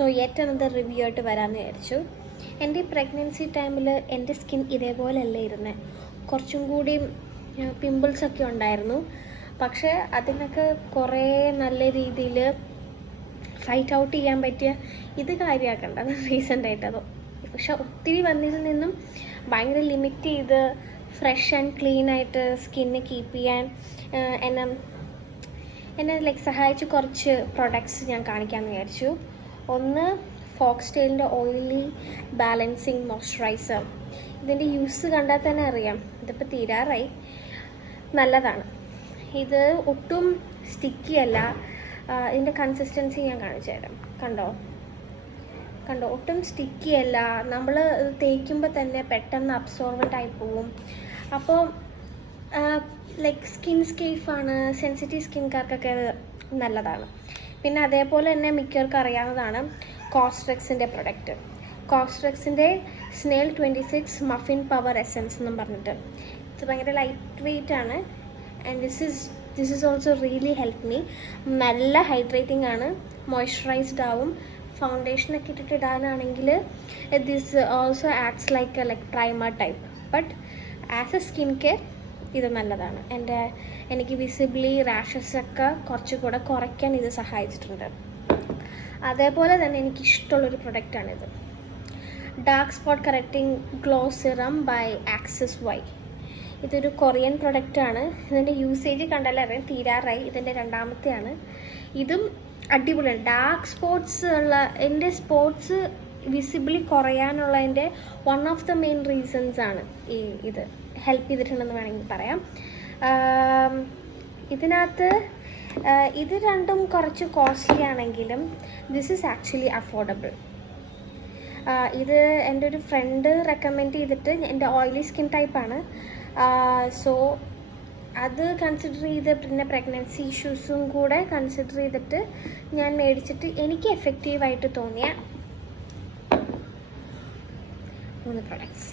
So yet another review ആയിട്ട് വരാമെന്ന് വിചാരിച്ചു. എൻ്റെ പ്രഗ്നൻസി ടൈമിൽ എൻ്റെ സ്കിൻ ഇതേപോലെയല്ല ഇരുന്നത്. കുറച്ചും കൂടി പിമ്പിൾസൊക്കെ ഉണ്ടായിരുന്നു. പക്ഷേ അതിനൊക്കെ കുറേ നല്ല രീതിയിൽ ഫൈറ്റ് ഔട്ട് ചെയ്യാൻ പറ്റിയ ഇത് കാര്യമാക്കണ്ട, അത് റീസെൻ്റായിട്ടതോ. പക്ഷെ ഒത്തിരി വന്നതിൽ നിന്നും ഭയങ്കര ലിമിറ്റ് ചെയ്ത് ഫ്രഷ് ആൻഡ് ക്ലീൻ ആയിട്ട് സ്കിന്ന് കീപ്പ് ചെയ്യാൻ എന്നെ സഹായിച്ച കുറച്ച് പ്രൊഡക്ട്സ് ഞാൻ കാണിക്കാമെന്ന് വിചാരിച്ചു. ഒന്ന് ഫോക്സ്ടെയിലിൻ്റെ ഓയിലി ബാലൻസിങ് മോയ്സ്ചറൈസർ. ഇതിൻ്റെ യൂസ് കണ്ടാൽ തന്നെ അറിയാം, ഇതിപ്പോൾ തീരാറായി. നല്ലതാണ്. ഇത് ഒട്ടും സ്റ്റിക്കി അല്ല. ഇതിൻ്റെ കൺസിസ്റ്റൻസി ഞാൻ കാണിച്ചു തരാം. കണ്ടോ, ഒട്ടും സ്റ്റിക്കി അല്ല. നമ്മൾ തേക്കുമ്പോൾ തന്നെ പെട്ടെന്ന് അബ്സോർബൻ്റ് ആയി പോവും. അപ്പോൾ സ്കിൻ സ്കേഫാണ്, സെൻസിറ്റീവ് സ്കിൻകാർക്കൊക്കെ നല്ലതാണ്. പിന്നെ അതേപോലെ തന്നെ മിക്കവർക്കും അറിയാവുന്നതാണ് കോസ്റെക്സിൻ്റെ പ്രൊഡക്റ്റ്. കോസ്റെക്സിൻ്റെ സ്നെയിൽ 26 മഫിൻ പവർ എസൻസ് എന്നും പറഞ്ഞിട്ട്. ഇത് ഭയങ്കര ലൈറ്റ് വെയ്റ്റ് ആണ്. And this is also really help me. നല്ല ഹൈഡ്രേറ്റിംഗ് ആണ്, മോയ്സ്ചറൈസ്ഡ് ആവും. ഫൗണ്ടേഷനൊക്കെ ഇട്ടിട്ട് ഇടാനാണെങ്കിൽ this also acts like primer type. But as a skin care ഇത് നല്ലതാണ്. എനിക്ക് വിസിബിളി റാഷസൊക്കെ കുറച്ചുകൂടെ കുറയ്ക്കാൻ ഇത് സഹായിച്ചിട്ടുണ്ട്. അതേപോലെ തന്നെ എനിക്കിഷ്ടമുള്ളൊരു പ്രൊഡക്റ്റാണിത്. Dark spot correcting glow serum by Axis Y. ഇതൊരു കൊറിയൻ പ്രൊഡക്റ്റാണ്. ഇതിൻ്റെ യൂസേജ് കണ്ടാലറിയാം, തീരാറായി. ഇതിൻ്റെ രണ്ടാമത്തെയാണ്. ഇതും അടിപൊളിയാണ്. ഡാർക്ക് സ്പോട്ട്സ് ഉള്ള എൻ്റെ സ്പോട്ട്സ് വിസിബിളി കുറയാനുള്ളതിൻ്റെ one of the main reasons ആണ് ഇത് ഹെൽപ്പ് ചെയ്തിട്ടുണ്ടെന്ന് വേണമെങ്കിൽ പറയാം. ഇതിനകത്ത് ഇത് രണ്ടും കുറച്ച് കോസ്റ്റ്ലി ആണെങ്കിലും ദിസ് ഈസ് ആക്ച്വലി അഫോർഡബിൾ. ഇത് എൻ്റെ ഒരു ഫ്രണ്ട് റെക്കമെൻഡ് ചെയ്തിട്ട്, എൻ്റെ ഓയിലി സ്കിൻ ടൈപ്പാണ്. സോ അത് കൺസിഡർ ചെയ്ത്, പിന്നെ പ്രഗ്നൻസി ഇഷ്യൂസും കൂടെ കൺസിഡർ ചെയ്തിട്ട് ഞാൻ മേടിച്ചിട്ട് എനിക്ക് എഫക്റ്റീവായിട്ട് തോന്നിയ 3 പ്രൊഡക്ട്സ്.